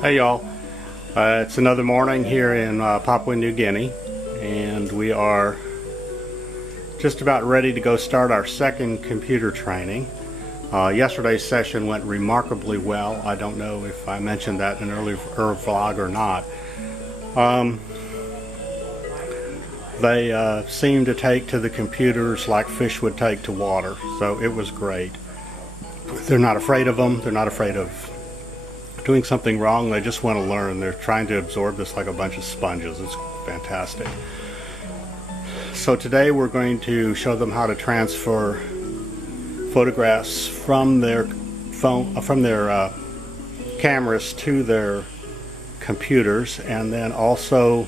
Hey y'all, it's another morning here in Papua New Guinea, and we are just about ready to go start our second computer training. Yesterday's session went remarkably well. I don't know if I mentioned that in an earlier vlog or not. They seem to take to the computers like fish would take to water, so it was great. They're not afraid of them. They're not afraid of doing something wrong. They just want to learn. They're trying to absorb this like a bunch of sponges. It's fantastic. So today we're going to show them how to transfer photographs from their cameras to their computers, and then also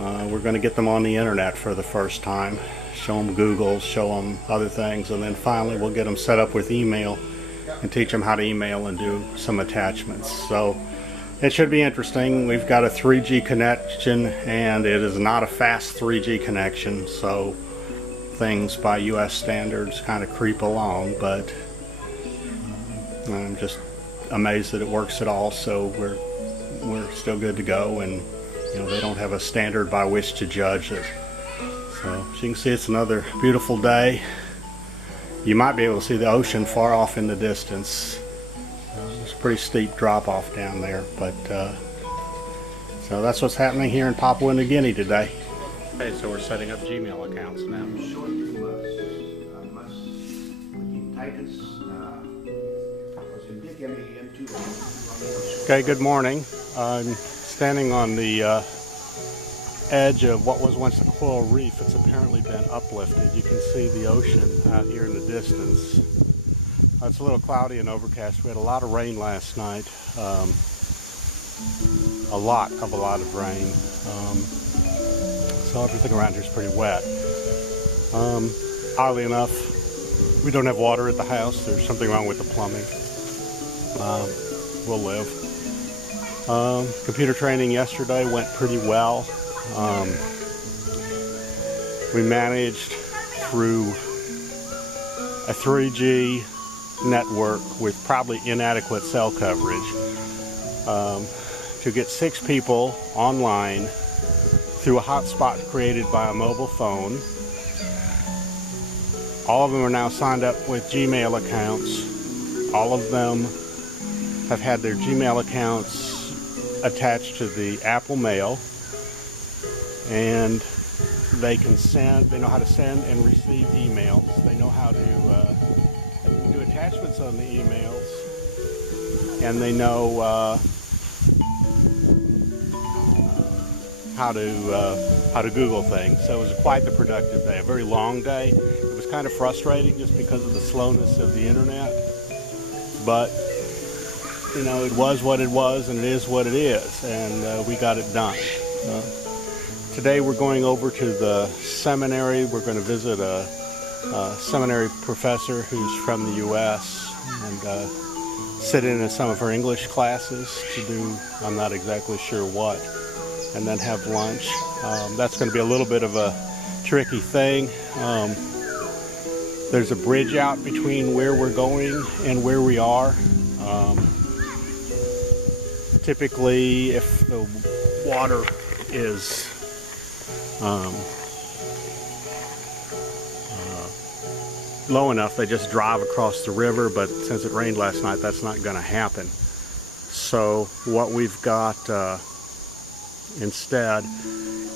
we're going to get them on the internet for the first time. Show them Google, show them other things, and then finally we'll get them set up with email and teach them how to email and do some attachments. So it should be interesting. We've got a 3G connection, and it is not a fast 3G connection, so things by US standards kind of creep along, but I'm just amazed that it works at all. So we're still good to go, and you know, they don't have a standard by which to judge it. So as you can see, it's another beautiful day. You might be able to see the ocean far off in the distance. There's a pretty steep drop off down there, but so that's what's happening here in Papua New Guinea today. Okay, so we're setting up Gmail accounts now. Okay, good morning. I'm standing on the edge of what was once a coral reef. It's apparently been uplifted. You can see the ocean out here in the distance. It's a little cloudy and overcast. We had a lot of rain last night. A lot of rain. So everything around here is pretty wet. Oddly enough, we don't have water at the house. There's something wrong with the plumbing. We'll live. Computer training yesterday went pretty well. We managed through a 3G network with probably inadequate cell coverage to get 6 people online through a hotspot created by a mobile phone. All of them are now signed up with Gmail accounts. All of them have had their Gmail accounts attached to the Apple Mail, and they know how to send and receive emails. They know how to do attachments on the emails, and they know how to Google things. So it was quite the productive day, a very long day. It was kind of frustrating just because of the slowness of the internet, but you know, it was what it was, and it is what it is, and we got it done. Today we're going over to the seminary. We're going to visit a seminary professor who's from the U.S. and sit in some of her English classes to do, I'm not exactly sure what, and then have lunch. That's going to be a little bit of a tricky thing. There's a bridge out between where we're going and where we are. Typically, if the water is low enough, they just drive across the river, but since it rained last night, that's not going to happen. So what we've got instead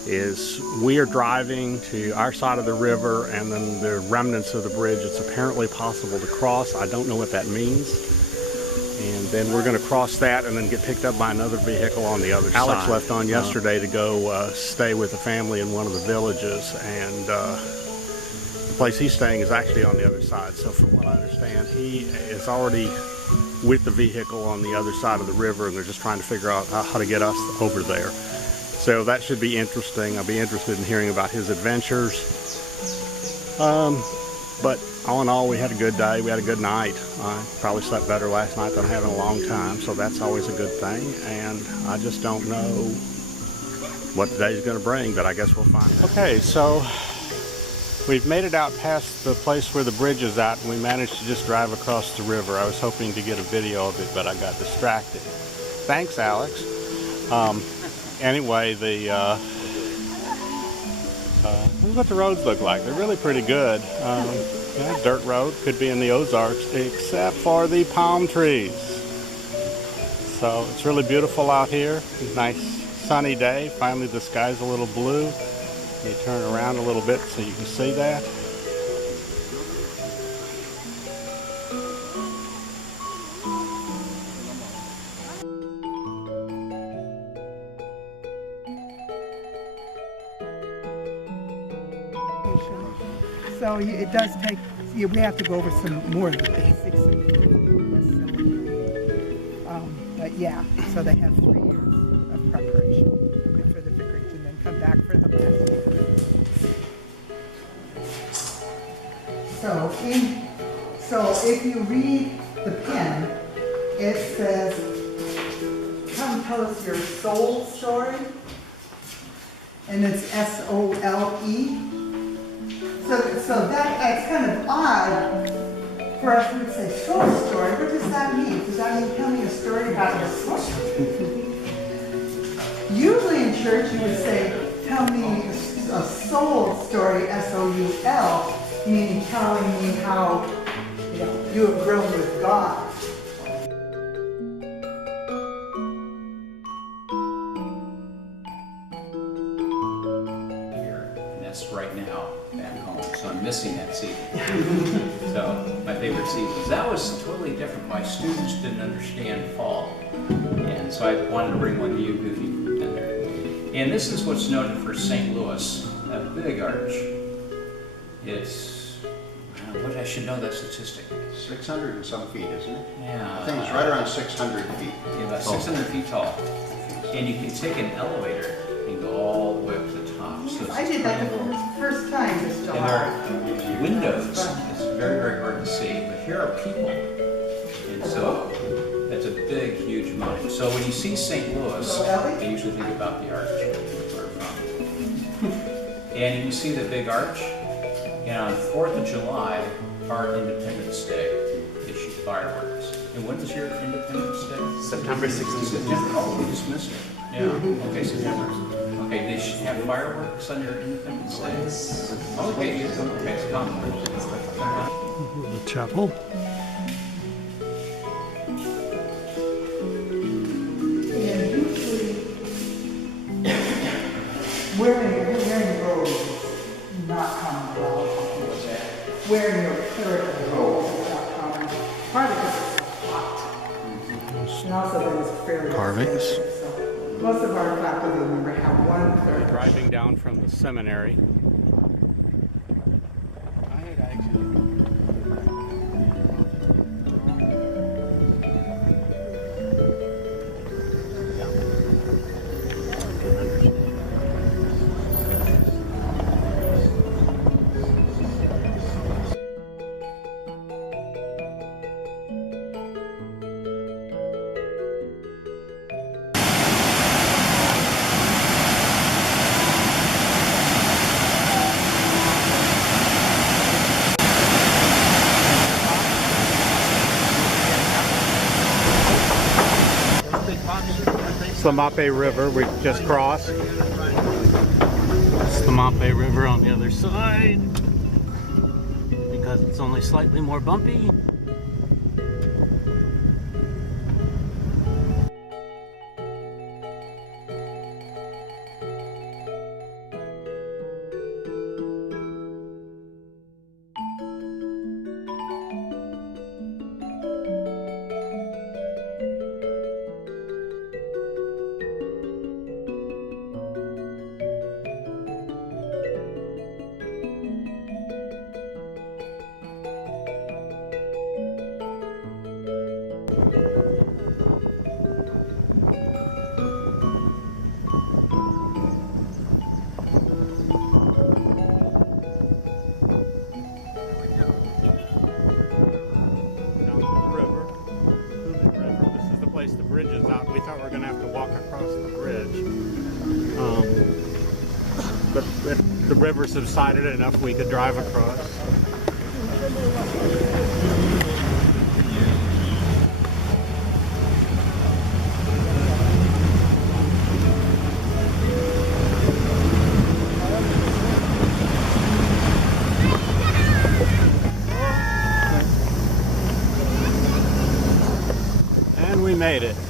is we are driving to our side of the river, and then the remnants of the bridge it's apparently possible to cross. I don't know what that means. And then we're going to cross that and then get picked up by another vehicle on the other side. Alex left on yesterday to go stay with a family in one of the villages, and the place he's staying is actually on the other side. So from what I understand, he is already with the vehicle on the other side of the river, and they're just trying to figure out how to get us over there. So that should be interesting. I'll be interested in hearing about his adventures. But all in all, we had a good day. We had a good night. I probably slept better last night than I have in a long time, so that's always a good thing. And I just don't know what today's going to bring, but I guess we'll find out. Okay, so We've made it out past the place where the bridge is at, and we managed to just drive across the river. I was hoping to get a video of it, but I got distracted. Thanks, Alex. Anyway, this is what the roads look like. They're really pretty good. Dirt road, could be in the Ozarks, except for the palm trees. So it's really beautiful out here. Nice sunny day. Finally the sky's a little blue. You turn around a little bit so you can see that. So it does take, we have to go over some more of the basics. But yeah, so they have 3 years of preparation for the vicarage and then come back for the last year. So if you read the pen, it says, come tell us your soul story. And it's S-O-L-E. So that's kind of odd for us to say soul story. What does that mean? Does that mean tell me a story about your soul? Usually in church you would say, tell me a soul story, S-O-U-L, meaning telling me how you have grown with God. Right now back home, so I'm missing that season. So my favorite seasons. That was totally different. My students didn't understand fall, and so I wanted to bring one to you, Goofy, in there. And this is what's noted for St. Louis, a big arch. It's what I should know that statistic. 600 and some feet, isn't it? Yeah. I think it's right around 600 feet. Yeah, about 600 feet tall, and you can take an elevator and go all the way up to the top. So I did that the first time this July. And there are windows. It's very, very hard to see, but here are people. And so that's a big, huge monument. So when you see St. Louis, they usually think about the arch, where we're from. And you can see the big arch. And on 4th of July, our Independence Day, they shoot fireworks. And when was your Independence Day? September 16th. September. Oh, we just missed it. Yeah. Okay, September. Okay, they should have fireworks on your Independence Day. Okay, it's common. The chapel. And usually, wearing robes is not common at all. Wearing your clerical robes is not common. Part of it is hot. And also there was fairly Carvings. expensive, so most of our faculty member have one clerical. Driving down from the seminary. I had actually. The Mape River we just crossed. It's the Mape River on the other side because it's only slightly more bumpy. The bridge is out. We thought we were going to have to walk across the bridge. but the river subsided enough we could drive across. And we made it.